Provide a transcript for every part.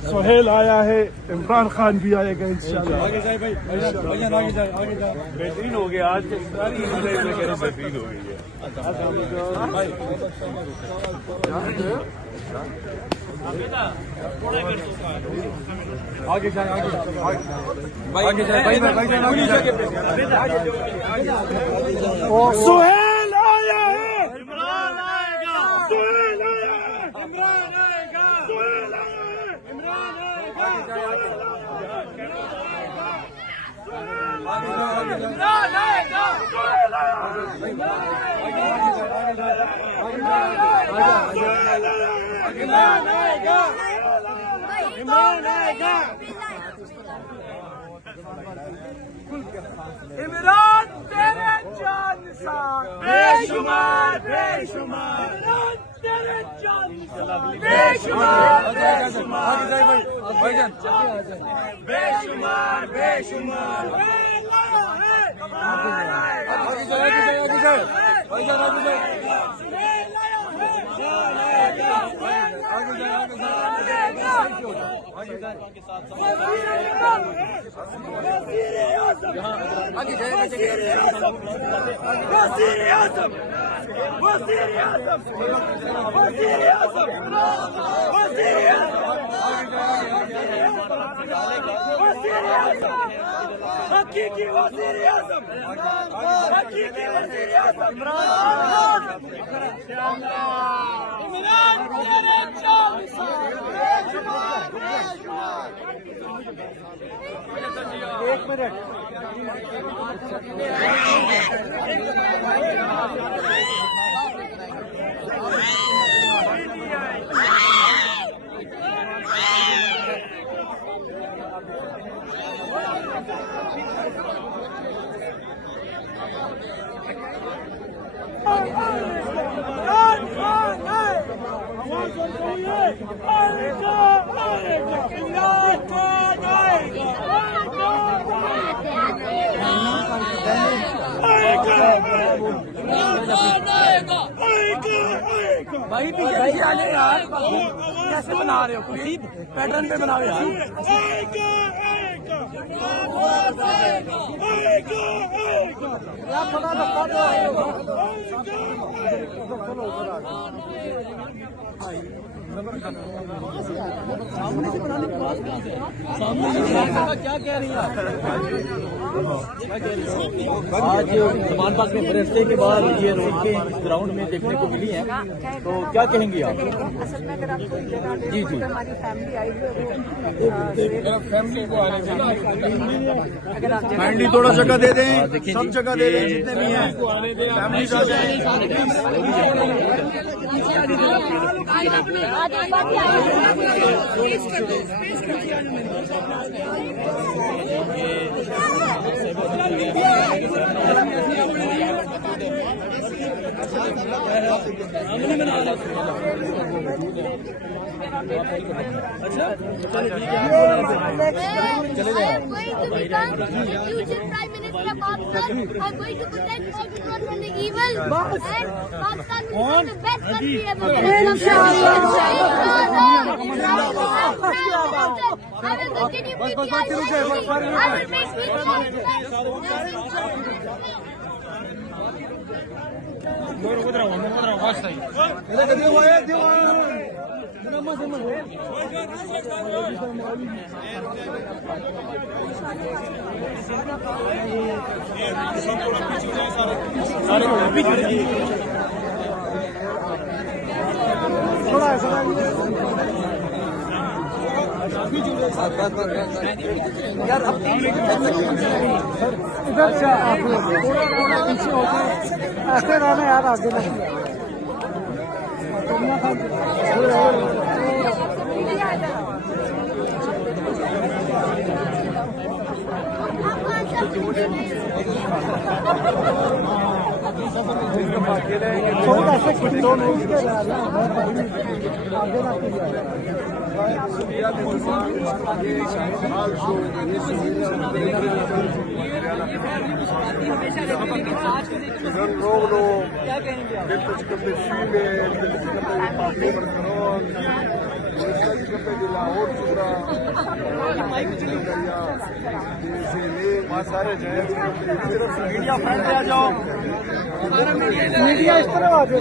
सुहेल आया है, इमरान खान भी आएगा इंशाल्लाह। आगे जाए भाई, आगे जाए, आगे जाए। बेहतरीन हो गया आज के सारी बेहतरीन हो गई है। आगे जाए, आगे सुहेल आया है, इमरान आएगा, सुहेल आया है, इमरान आएगा, सुहेल आया है, इमरान आएगा, इमरान आएगा, सुहेल आएगा, इमरान आएगा। इमरान तेरे जान निसार बेशुमार बेशुमार, इमरान तेरे जान निसार बेशुमार बेशुमार, बेशुमार बेशुमार। हकीकी वज़ीर आज़म, हकीकी वज़ीर आज़म इमरान तेरे जान एक मिनट। भाई पीछे आने यार, कैसे बना रहे हो? किसी पैटर्न पे बनाओ यार। पता लगता सामने से बनाने के पास कहाँ से? सामने क्या कह रही है? आज हमारे पास में बरसते के बाद ये रोड के ग्राउंड में देखने को मिली है, तो क्या कहेंगी आप? असल में अगर आपको जगह जी जी, हमारी फैमिली आई हुई है, फैमिली को आने देना, अगर आप काइंडली थोड़ा जगह दे दें, सब जगह दे दें जितने भी हैं, फैमिली आ जाए। अच्छा चलिए ठीक है, चले जाओ। Future Prime Minister of Pakistan, I'm going to protect Pakistan from the evil, and Pakistan will be the best country ever. Inshallah. I will continue PTI. I will make PTI. यार इधर से आप थोड़ा पीछे हो गए, ऐसे रहना यार, आगे नहीं। छोटा सा खिलौना नहीं इसके आगे क्या कहेंगे? सारे जो है मीडिया फ्रंट पे आ जाओ, मीडिया इस तरफ आ जाओ।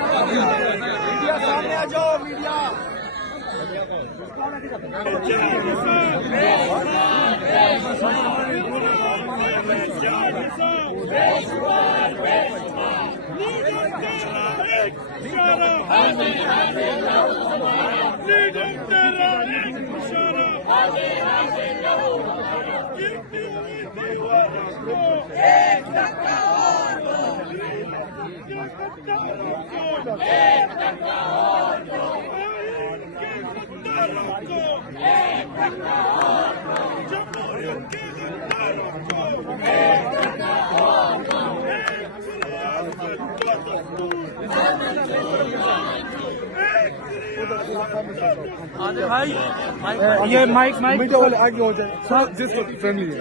मीडिया सामने आ जाओ, मीडिया। भाई ये माइक मीडिया वाले आगे हो जाए सर, जिसको फैमिली है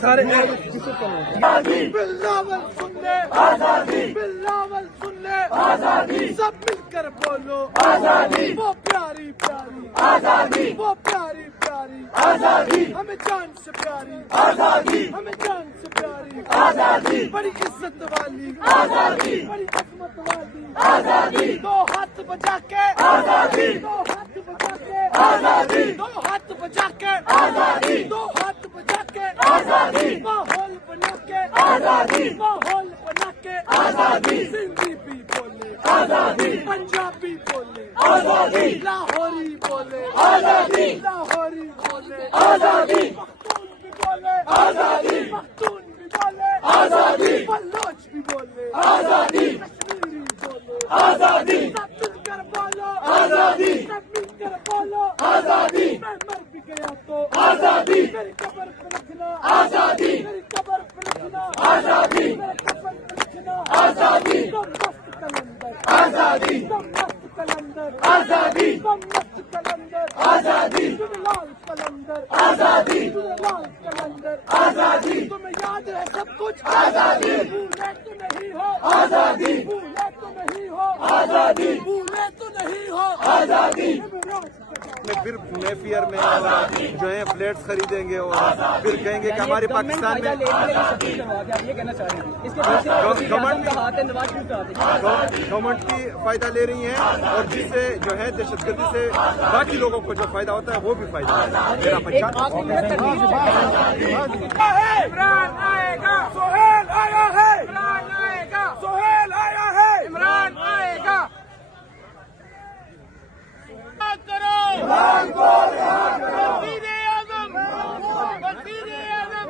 सारे आजादी बिलावल सुन ले, आजादी बिलावल सुन ले, आजादी सब मिलकर बोलो आजादी, वो प्यारी प्यारी आजादी, वो प्यारी प्यारी आजादी, हमें जान से प्यारी आजादी, हमें जान से प्यारी आजादी, बड़ी इज्जत वाली आजादी, बड़ी अजमत वाली आजादी, दो हाथ बजा के आजादी, दो हाथ बजा के आजादी, दो हाथ बजा के आजादी, दो हाथ बजा के आजादी, माहौल बना के आजादी, माहौल बना के आजादी, सिंधी भी बोले आजादी, पंजाबी बोले आजादी, लाहौरी बोले आजादी, लाहौरी बोले आजादी, पख्तून भी बोले आजादी, पख्तून भी बोले आजादी, बलोच भी बोले आजादी, कश्मीरी बोले आजादी, सब मिलकर बोलो आजादी, सब मिलकर बोलो आजादी, मैं मर भी गया तो आजादी, मेरी कब्र पे रखना आजादी, मेरी कब्र पे रखना आजादी, मेरे कब्र पे रखना आजादी, तुम मस्त कलंदर आजादी, तुम मस्त कलंदर आजादी, तुम मस्त कलंदर आजादी, तुम लाल कलंदर आजादी, तुम लाल कलंदर आजादी, तुम्हें याद है सब कुछ आजादी, भूले तो नहीं हो आजादी, भूले तो नहीं हो आजादी, भूले तो नहीं हो आजादी, फिर नेपियर में जो है फ्लैट्स खरीदेंगे और फिर कहेंगे कि हमारे पाकिस्तान में गवर्नमेंट की फायदा ले रही है और जिससे जो है दहशतगर्दी से बाकी लोगों को जो फायदा होता है वो भी फायदा है। मेरा बच्चा इमरान आएगा, सोहेल आया है, इमरान आएगा, सोहेल आया है, इमरान आएगा। करो इमरान को रिहा करो, वज़ीर-ए-आज़म, वज़ीर-ए-आज़म,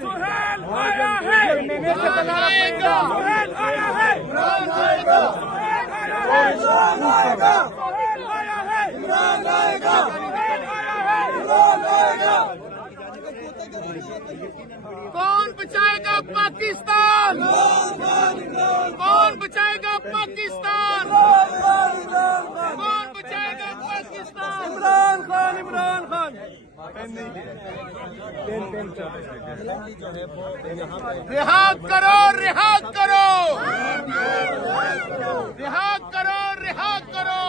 सोहेल आया है, इमरान आएगा, सोहेल आया है, इमरान आएगा, सोहेल आया है, इमरान आएगा, सोहेल आया है, इमरान आएगा, सोहेल आया है, इमरान आएगा। कौन बचाएगा पाकिस्तान? कौन बचाएगा पाकिस्तान? कौन बचाएगा पाकिस्तान? इमरान खान, इमरान खान। रिहा करो, रिहा करो, रिहा करो, रिहा करो।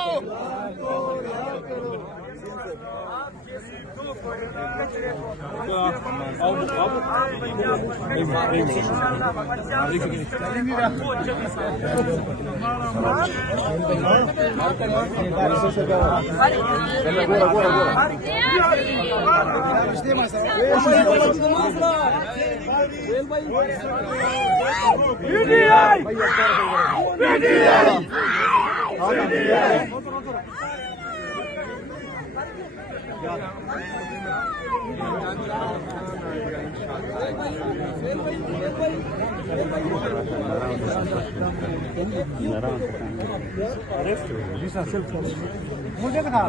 मुझे बता